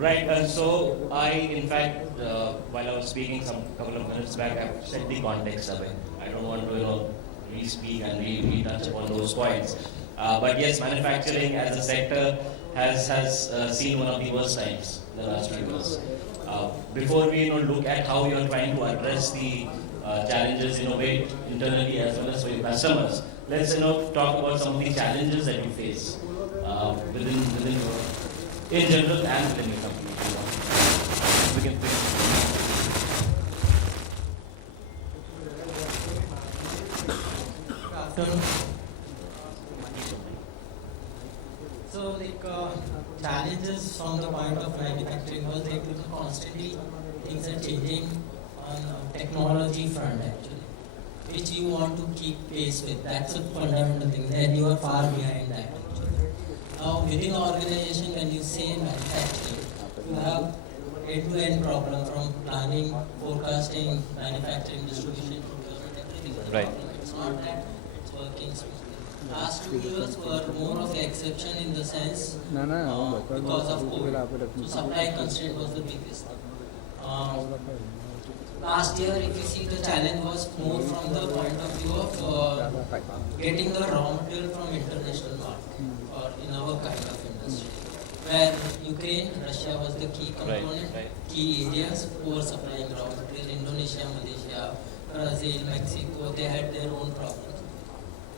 Right. So I, in fact, while I was speaking some couple of minutes back, I set the context away. I don't want to, re-speak and re-touch upon those points. But yes, manufacturing as a sector has seen one of the worst times in the last few years. Before we look at how you are trying to address the challenges, innovate internally as well as for your customers, let's talk about some of the challenges that you face within your in general and within your company. We can So, challenges from the point of manufacturing was constantly things are changing on technology front actually, which you want to keep pace with. That's a fundamental thing. Then you are far behind that. Now, within the organization, when you say manufacturing, you have end-to-end problem from planning, forecasting, manufacturing, distribution, procurement, everything. Right. It's not that it's working smoothly. Last 2 years were more of an exception in the sense because of COVID. So supply constraint was the biggest. Last year, if you see, the challenge was more from the point of view of getting the raw material from international market or in our kind of industry, where Ukraine, Russia was the key component, key areas who were supplying raw material. Indonesia, Malaysia, Brazil, Mexico, they had their own problems.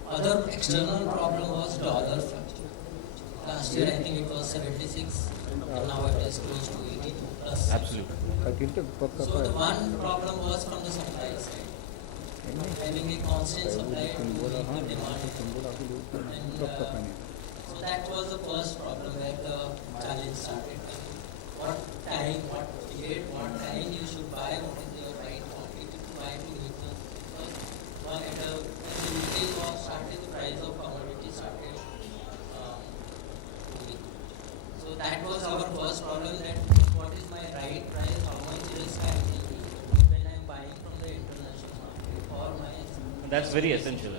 Other external problem was dollar fluctuation. Last year, I think it was 76, and now it is close to 80 plus. Absolutely. So the one problem was from the supply side. Having a constant supply to meet the demand. And, so that was the first problem where the challenge started. What time, what period, what time you should buy, what is your right quantity to buy to meet the when the retail war started, the price of commodity started moving. So that was our first problem, that what is my right price, how much risk I am taking when I am buying from the international market for my... That's very essential,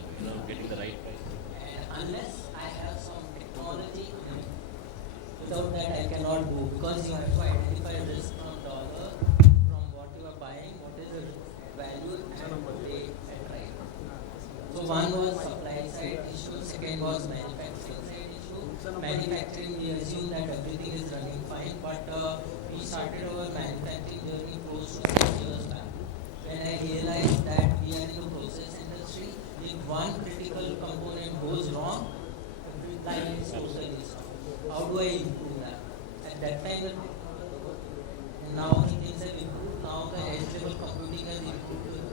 getting the right price. And unless I have some technology, without that I cannot do, because you have to identify risk from dollar, from what you are buying, what is the value and rate and right. So one was supply side issue, second was manufacturing side issue. Manufacturing, we assume that everything is running fine, but we started our manufacturing journey close to 6 years back. When I realized that we are in the process industry, if one critical component goes wrong, every line is totally stopped. How do I improve that? At that time, and now the things have improved. Now the edge level computing has improved.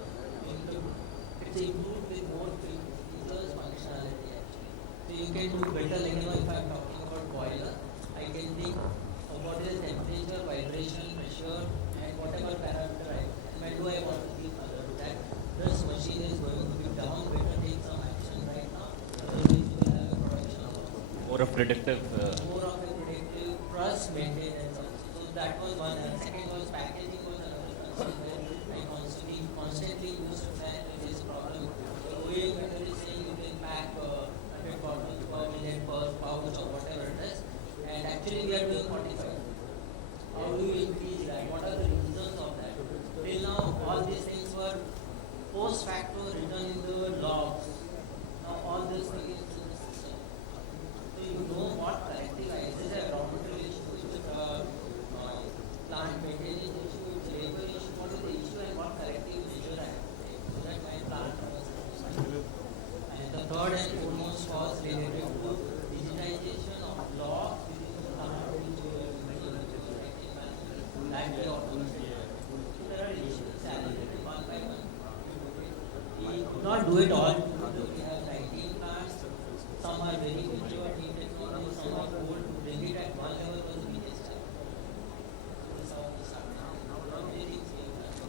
It's improved with more features, functionality actually. So you can do better, if I'm talking about boiler, I can think of what is temperature, vibration, pressure, and whatever parameter when do I want to give other to that. This machine is going to be down, better take some action right now, otherwise you will have a production of more of predictive. More of a predictive plus maintenance also. So that was one. And second was packaging was another concern where I constantly used to find this problem. The OEM vendor is saying you can pack 100 bottles per minute per pouch or whatever it is, and actually we are doing 45. How do you increase that? What are the reasons of that? Till now, all these things were post facto written in the logs. Now all these things is in the system. So you know what corrective is a raw material issue, is a plant maintenance issue, it's labor issue, what is the issue and what corrective measure I have to take so that my plant runs smoothly. And the third and foremost was related to digitization of law within the plant, which we are that we automated. So there are issues, challenges one by one. We could not do it all. We have 19 plants. Some are very mature, new technology, some are old. To bring it at one level was the biggest challenge. This is how we started.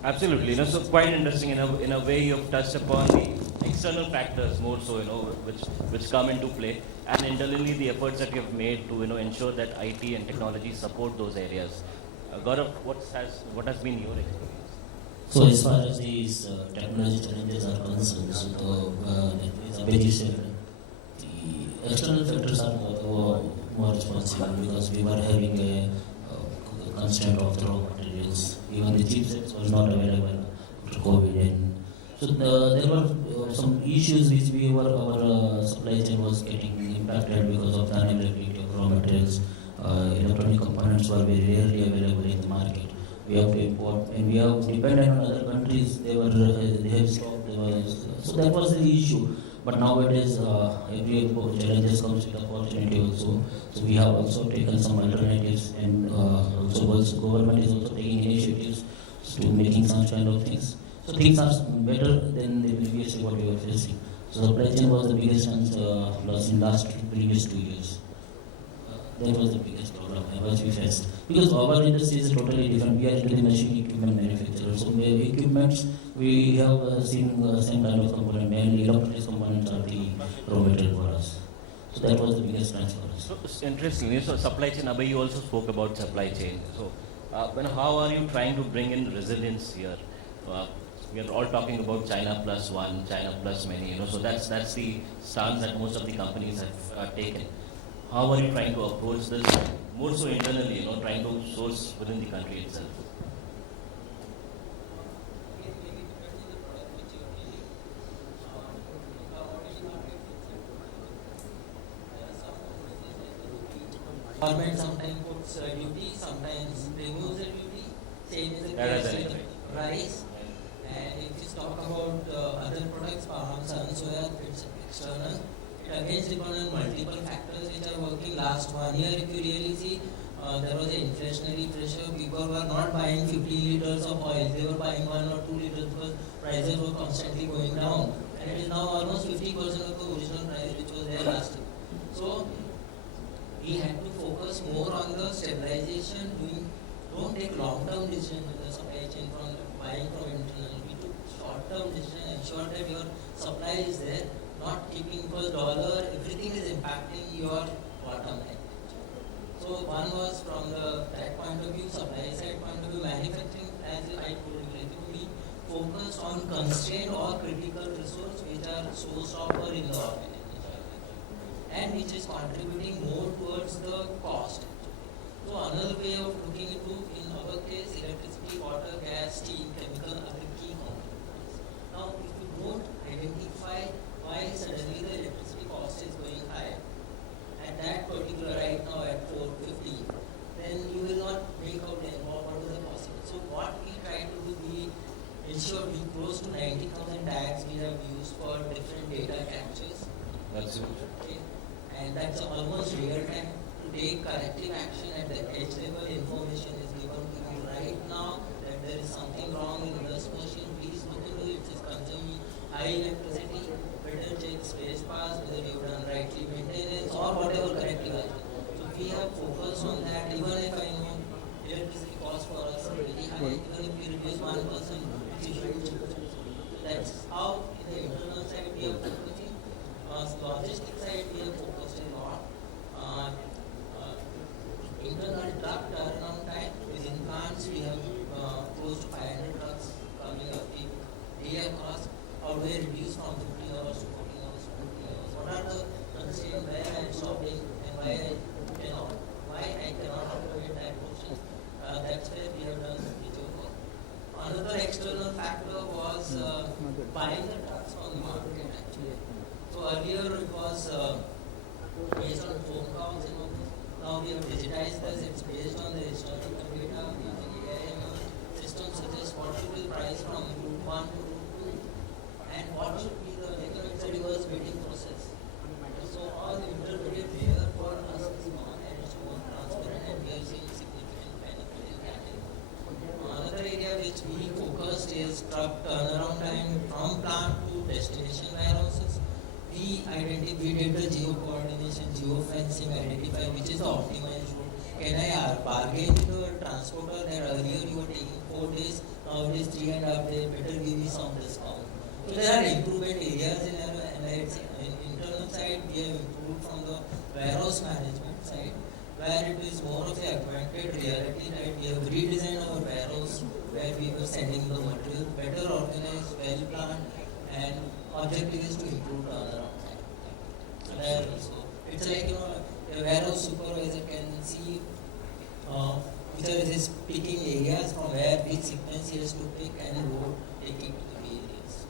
Absolutely. So quite interesting. In a way, you have touched upon the external factors more so, which come into play, and internally the efforts that you have made to, ensure that IT and technology support those areas. Gaurav, what has been your experience? So as far as these technology challenges are concerned, so as Abhay said, the external factors are more responsible because we were having a constraint of the raw materials. Even the chipsets was not available after COVID. And so there were some issues which our supply chain was getting impacted because of the unavailability of raw materials. Electronic components were very rarely available in the market. We have to import, and we have depended on other countries. They have stopped. So that was the issue. But nowadays, every challenges comes with opportunity also. So we have also taken some alternatives, and also government is also taking initiatives to making some kind of things. So things are better than the previous what we were facing. So supply chain was the biggest loss in last previous 2 years. That was the biggest problem which we faced. Because our industry is totally different. We are into the machine equipment manufacturer. So equipments, we have seen same kind of component. Mainly electronics components are the raw material for us. So that was the biggest challenge for us. So it's interesting. So supply chain, Abhay, you also spoke about supply chain. So how are you trying to bring in resilience here? We are all talking about China plus one, China plus many. So that's the stance that most of the companies have taken. How are you trying to approach this more so internally, trying to source within the country itself? Government sometimes puts duty, sometimes removes the duty. Same is the case with rice. And if you talk about other products, palm, sun, soya, it's external. It again depends on multiple factors which are working. Last 1 year, if you really see, there was an inflationary pressure. People were not buying 50 liters of oil. They were buying 1 or 2 liters because prices were constantly going down. And it is now almost 50% of the original price which was there last year. So we had to focus more on the stabilization. Don't take long-term decisions with the supply chain from buying from internal. We took short-term decisions, ensure that your supply is there, not keeping because dollar, everything is impacting your bottom line. So one was from that point of view, supply side point of view, manufacturing, as I told you, we focus on constrained or critical resource which are sourced of or in the organization, and which is contributing more towards the cost. So another way of looking into, in our case, electricity, water, gas, steam, chemical are the key components. Now, if you don't identify why suddenly the electricity cost is going high at that particular right now at 450, then you will not make out what is the possible. So what we try to do, we ensure we close to 90,000 tags we have used for different data captures. That's it. Okay. And that's almost real time. To take corrective action at the edge level, information is given to you right now that there is something wrong in this machine. Please look into it. It is consuming high electricity. Better check space pass, whether you have done rightly maintenance or whatever corrective action. So we have focused on that. Even if I know electricity cost for us is very high, even if we reduce 1%, it's a huge difference. So that's how in the internal side we are focusing. Logistics side we have focused a lot. Internal truck turnaround time within plants, we have close to 500 trucks coming up the day across. How do we reduce from 50 hours to 40 hours to 50 hours? What are the constraints where I am stopping and why I cannot operate that portion? That's where we have done the major work. Another external factor was buying the trucks on the market actually. So earlier it was based on phone calls and all this. Now we have digitized this. It's based on the historical data using AI systems such as what should be the price from Route 1 to Route 2 and what should be the reverse bidding process. So all the intermediate layer for us is gone and it's more transparent and we are seeing significant benefit in that area. Another area which we focused is truck turnaround time from plant to destination warehouses. We did the geo coordination, geo fencing, identify which is the optimized route. Can I bargain with the transporter that earlier you were taking 4 days, now it is 3.5 days, better give me some discount. So there are improvement areas in our internal side. We have improved from the warehouse management side, where it is more of a augmented reality, right? We have redesigned our warehouse where we were sending the material, better organized, well planned, and objective is to improve turnaround time. So it's like a warehouse supervisor can see future it is picking areas from where which sequence he has to pick and road taking to the areas.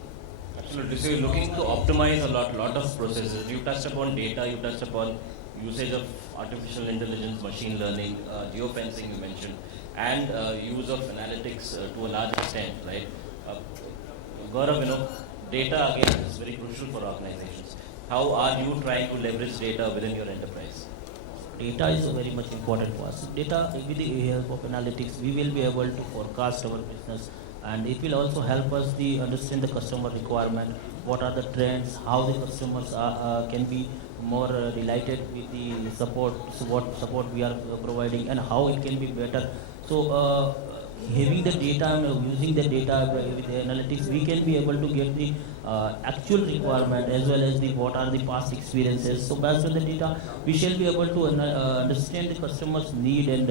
Absolutely. So you're looking to optimize a lot of processes. You touched upon data, you touched upon usage of artificial intelligence, machine learning, geofencing you mentioned, and use of analytics to a large extent, right? Gaurav, data again is very crucial for organizations. How are you trying to leverage data within your enterprise? Data is very much important for us. Data, with the help of analytics, we will be able to forecast our business, and it will also help us to understand the customer requirement, what are the trends, how the customers can be more delighted with the support, so what support we are providing, and how it can be better. So having the data and using the data with the analytics, we can be able to get the actual requirement as well as the what are the past experiences. So based on the data, we shall be able to understand the customer's need and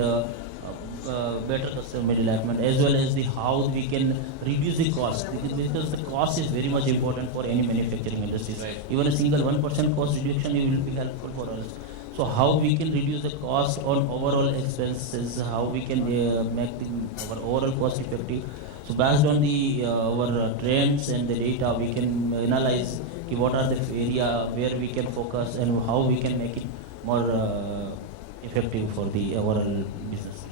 better customer development, as well as the how we can reduce the cost, because the cost is very much important for any manufacturing industries. Right. Even a single 1% cost reduction will be helpful for us. So how we can reduce the cost on overall expenses, how we can make our overall cost effective. So based on the our trends and the data, we can analyze what are the area where we can focus and how we can make it more effective for the overall business.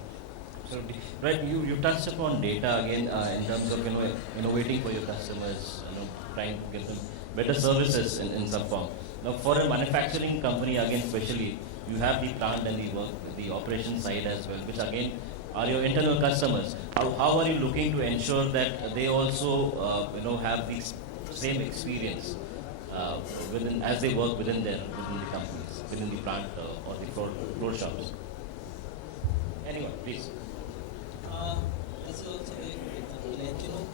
Absolutely. Right, you touched upon data again in terms of innovating for your customers, trying to get them better services in some form. Now, for a manufacturing company, again, especially, you have the plant and the work, the operation side as well, which again are your internal customers. How are you looking to ensure that they also, have the same experience as they work within the companies, within the plant or the floor shops? Anyone, please. This is also very critical.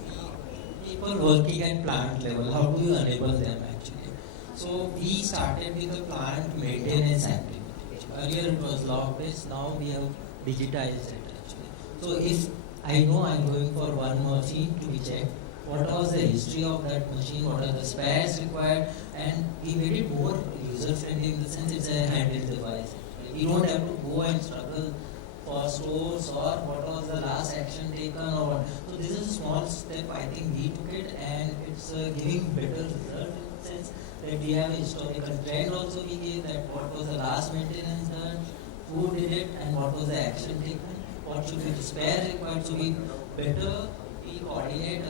People working at plant level, how do you enable them actually? So we started with the plant maintenance activity. Earlier it was log based, now we have digitized it actually. So if I know I'm going for one machine to be checked, what was the history of that machine, what are the spares required, and we made it more user friendly in the sense it's a handheld device. You don't have to go and struggle for source or what was the last action taken or what. So this is a small step, I think we took it, and it's giving better result in the sense that we have a historical trend also we gave that what was the last maintenance done, who did it, and what was the action taken, what should be the spare required. So we coordinate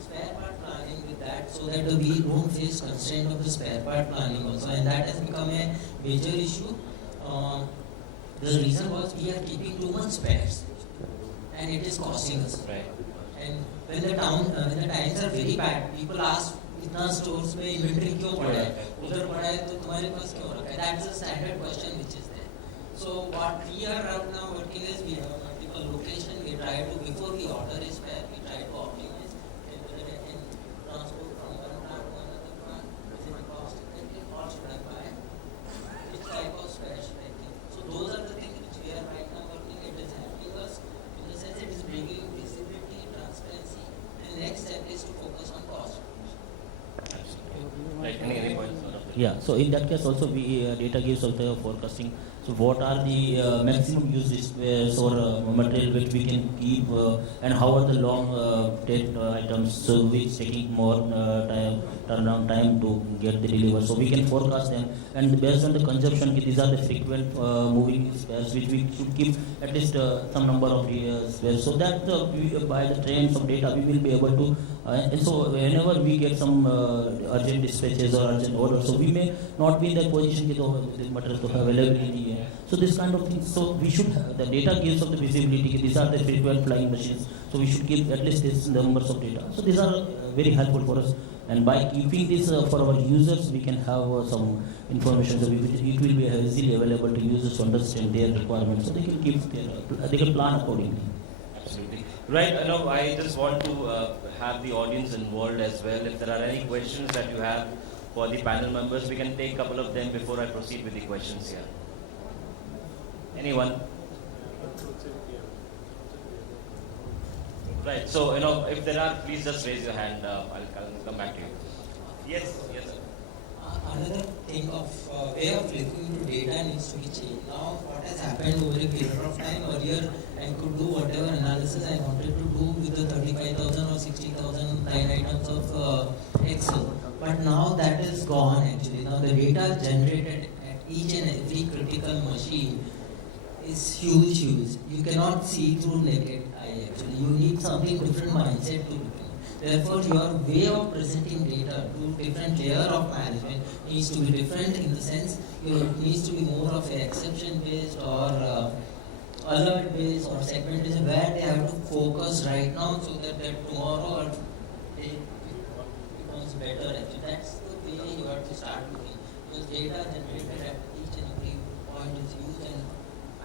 spare part planning with that so that we don't face constraint of the spare part planning also, and that has become a major issue. The reason was we are keeping too much spares and it is costing us. Right. And when the times are very bad, people ask, इतना stores में inventory क्यों पड़ा है? उधर पड़ा है तो तुम्हारे पास क्यों रखा है? That's a standard question which is there. So what we are right now working is we have multiple locations. We try to, before we order a spare, we try to optimize whether I can transport from one plant to another plant, is it cost effective, or should I buy which type of spare should I take? So those are the things which we are right now working. It is helping us in the sense it is bringing visibility, transparency, and next step is to focus on cost. Right. Any points? Yeah, so in that case also we data gives also forecasting. So what are the maximum usage or material which we can keep and how are the long dead items so which taking more turnaround time to get the delivery. So we can forecast them, and based on the consumption, these are the frequent moving spares which we should keep at least some number of spares, so that by the trends of data we will be able to and so whenever we get some urgent dispatches or urgent orders, so we may not be in that position with the material to have availability. So this kind of things, so we should have, the data gives us the visibility, these are the frequent flying machines, so we should keep at least these numbers of data. So these are very helpful for us, and by keeping this for our users, we can have some information, so it will be easily available to users to understand their requirements, so they can keep they can plan accordingly. Absolutely. Right, I just want to have the audience involved as well. If there are any questions that you have for the panel members, we can take a couple of them before I proceed with the questions here. Anyone? Right, so, if there are, please just raise your hand. I'll come back to you. Yes, sir. another thing of way of looking to data needs to be changed. Now, what has happened over a period of time, earlier I could do whatever analysis I wanted to do with the 35,000 or 60,000 line items of Excel. But now that is gone actually. Now the data generated at each and every critical machine is huge. You cannot see through naked eye actually. You need something different mindset to look at. Therefore, your way of presenting data to different layer of management needs to be different in the sense it needs to be more of an exception based or alert based or segment based where they have to focus right now so that tomorrow or day becomes better. Actually, that's the way you have to start looking because data generated at each and every point is used and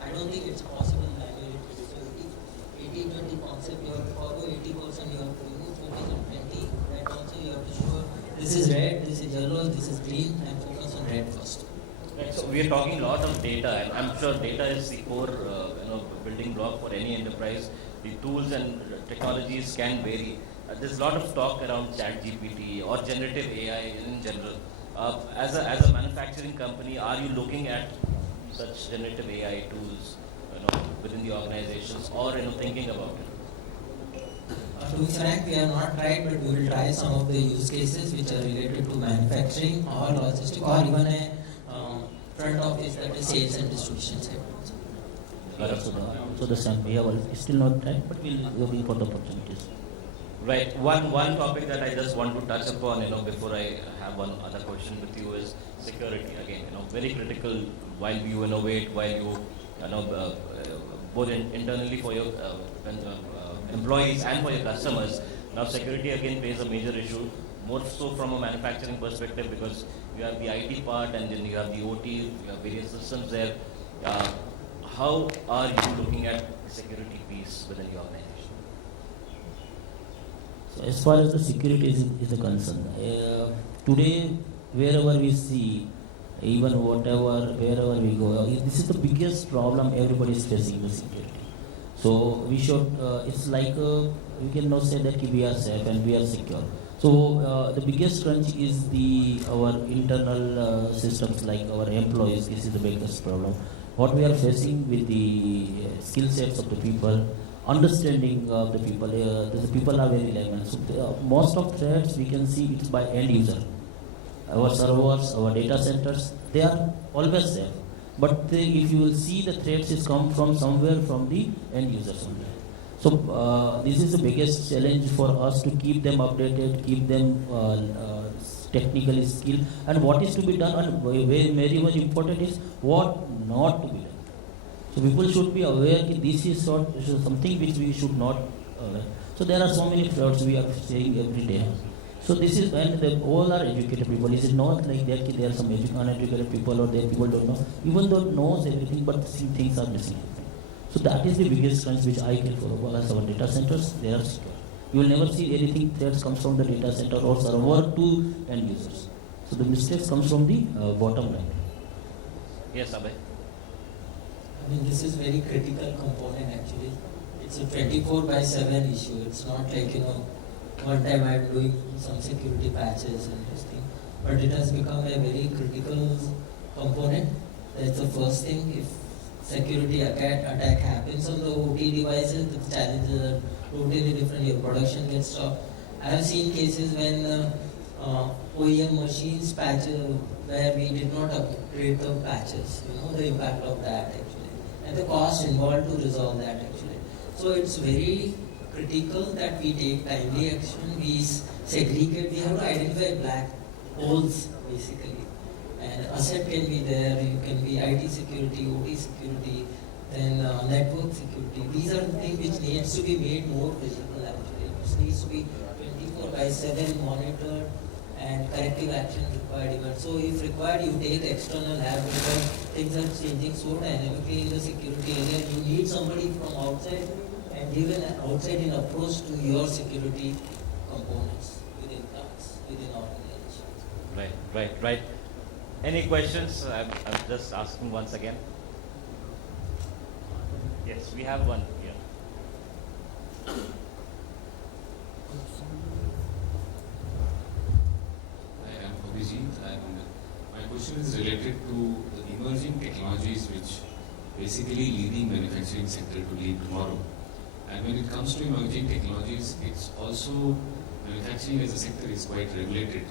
I don't think it's possible manually. So 80-20 concept you have to follow, 80% you have to remove, 20 that also you have to show this is red, this is yellow, this is green and focus on red first. Right, so we are talking a lot of data, and I'm sure data is the core, building block for any enterprise. The tools and technologies can vary. There's a lot of talk around ChatGPT or generative AI in general. As a manufacturing company, are you looking at such generative AI tools, within the organizations, or thinking about it? To be frank, we have not tried, but we will try some of the use cases which are related to manufacturing or logistics or even a front office that is sales and distribution side. So the same, we have still not tried, but we'll looking for the opportunities. Right. One topic that I just want to touch upon, before I have one other question with you is security. Again, very critical while you innovate, while you, both internally for your employees and for your customers. Now, security again plays a major issue, more so from a manufacturing perspective because you have the IT part and then you have the OT, you have various systems there. How are you looking at the security piece within the organization? So as far as the security is a concern, today wherever we see, even wherever we go, this is the biggest problem everybody is facing, the security. So we should, it's like we cannot say that we are safe and we are secure. So the biggest crunch is our internal systems like our employees. This is the biggest problem. What we are facing with the skill sets of the people, understanding of the people are very limited. So most of threats we can see it's by end user. Our servers, our data centers, they are always there. But if you will see the threats is come from somewhere from the end users only. So this is the biggest challenge for us to keep them updated, keep them technically skilled, and what is to be done, and very much important is what not to be done. So people should be aware that this is something which we should not. So there are so many frauds we are seeing every day. So this is when all are educated people. It is not like that there are some uneducated people or there people don't know. Even though knows everything, but things are missing. So that is the biggest crunch which I can follow. As our data centers, they are secure. You will never see anything that comes from the data center or server to end users. So the mistakes comes from the bottom line. Yes, Abhay. I mean, this is very critical component actually. It's a 24/7 issue. It's not like, one time I'm doing some security patches and this thing. But it has become a very critical component. That's the first thing. If security attack happens on the OT devices, the challenges are totally different. Your production gets stopped. I have seen cases when OEM machines patch where we did not upgrade the patches. The impact of that actually. And the cost involved to resolve that actually. So it's very critical that we take timely action. We segregate. We have to identify black holes basically. And asset can be there, you can be IT security, OT security, then network security. These are the things which needs to be made more visible actually. It needs to be 24/7 monitored and corrective action required even. So if required, you take external help because things are changing so dynamically in the security area. You need somebody from outside and give an outside-in approach to your security components within organizations. Right. Any questions? I'm just asking once again. Yes, we have one here. I am Abhijit. I'm question is related to the emerging technologies which basically leading manufacturing sector to lead tomorrow. And when it comes to emerging technologies, it's also manufacturing as a sector is quite regulated.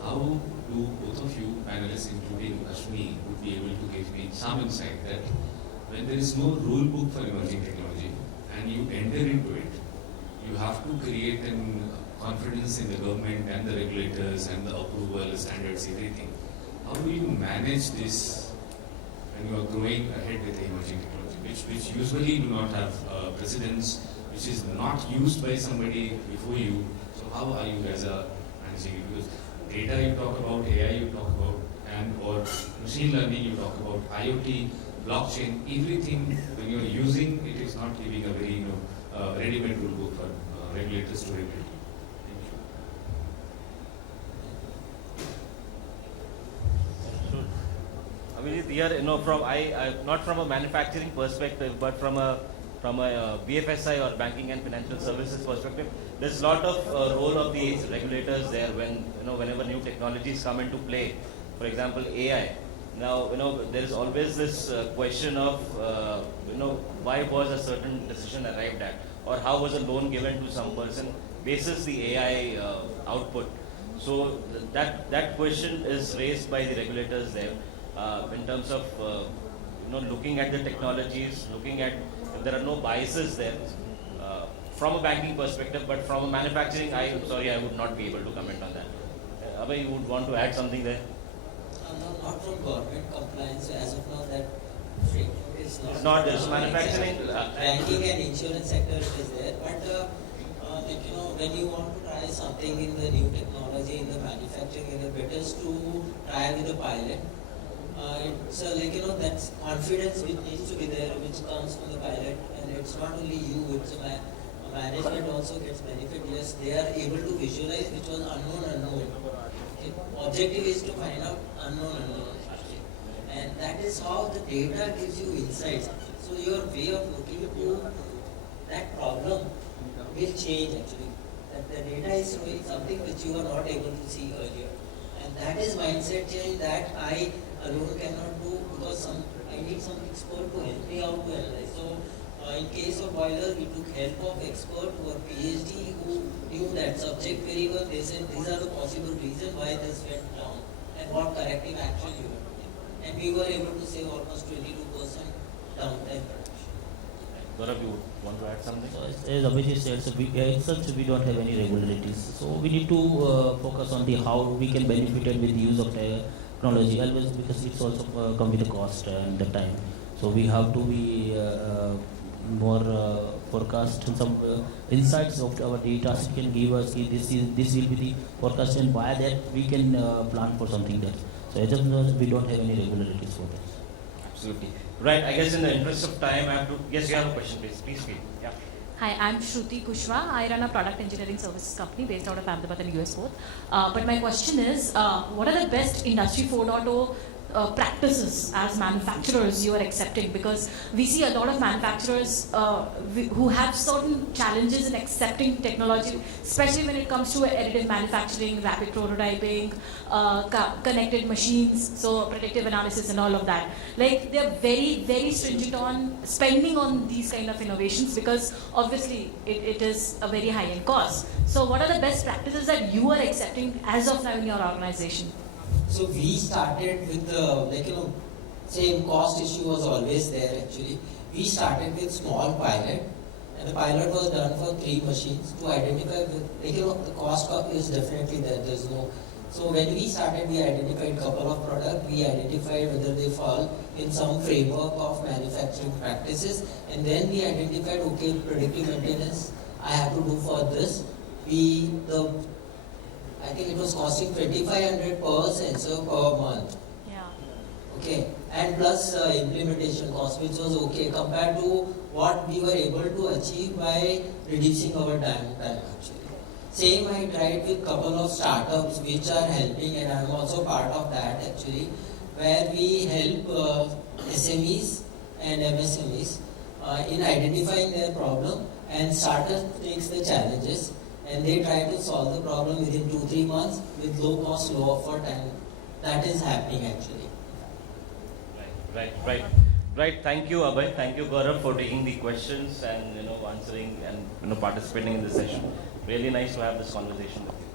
How do both of you panelists, including Ashwani, would be able to give me some insight that when there is no rule book for emerging technology and you enter into it, you have to create an confidence in the government and the regulators and the approval standards, everything. How do you manage this when you are growing ahead with the emerging technology, which usually do not have precedence, which is not used by somebody before you? So how are you guys managing it? Because data you talk about, AI you talk about, and or machine learning you talk about, IoT, blockchain, everything when you are using it is not giving a very ready-made rule book for regulators to regulate. Here, from not from a manufacturing perspective, but from a BFSI or banking and financial services perspective, there's a lot of role of the regulators there when whenever new technologies come into play. For example, AI. Now there is always this question of why was a certain decision arrived at, or how was a loan given to some person basis the AI output. So that question is raised by the regulators there. In terms of looking at the technologies, looking at if there are no biases there from a banking perspective, but from a manufacturing, I'm sorry, I would not be able to comment on that. Abhay, you would want to add something there? No, not from government compliance. As of now, that framework is not. It's not there. So manufacturing, banking and insurance sector is there, but when you want to try something in the new technology in the manufacturing, it better to try with a pilot. It's that's confidence which needs to be there, which comes from the pilot, and it's not only you, it's a management also gets benefit. Yes, they are able to visualize which was unknown. Okay. Objective is to find out unknown. And that is how the data gives you insights. So your way of looking to that problem will change actually. That the data is showing something which you are not able to see earlier. And that is mindset change that I alone cannot do, because I need some expert to help me out to analyze. So in case of boiler, we took help of expert who are PhD who knew that subject very well. They said these are the possible reasons why this went down and what corrective action you were taking. And we were able to save almost 22% downtime production. Gaurav, you want to add something? So as Abhay said, since we don't have any regularities, so we need to focus on how we can benefit with the use of technology, always, because it's also come with a cost and the time. So we have to be more forecast and some insights of our data can give us this will be the forecast, and by that we can plan for something else. So as of now, we don't have any regularities for that. Absolutely. Right, I guess in the interest of time, I have to... Yes, you have a question, please. Please speak. Yeah. Hi, I'm Shruti Kushwa. I run a product engineering services company based out of Ahmedabad and US both. But my question is, what are the best Industry 4.0 practices as manufacturers you are accepting? Because we see a lot of manufacturers who have certain challenges in accepting technology, especially when it comes to additive manufacturing, rapid prototyping, connected machines, so predictive analysis and all of that. Like, they're very, very stringent on spending on these kind of innovations, because obviously it is a very high-end cost. So what are the best practices that you are accepting as of now in your organization? So we started with the, same cost issue was always there actually. We started with small pilot, and the pilot was done for 3 machines to identify the cost is definitely there. There's no. So when we started, we identified a couple of products. We identified whether they fall in some framework of manufacturing practices, and then we identified, okay, predictive maintenance I have to do for this. I think it was costing 2,500 per sensor per month. Yeah. Okay, and plus implementation cost, which was okay compared to what we were able to achieve by reducing our time actually. Same I tried with couple of startups which are helping, and I am also part of that actually, where we help SMEs and MSMEs in identifying their problem, and startup takes the challenges and they try to solve the problem within 2-3 months with low cost, low effort and that is happening actually. Right. Thank you, Abhay. Thank you, Gaurav, for taking the questions and answering and participating in this session. Really nice to have this conversation with you.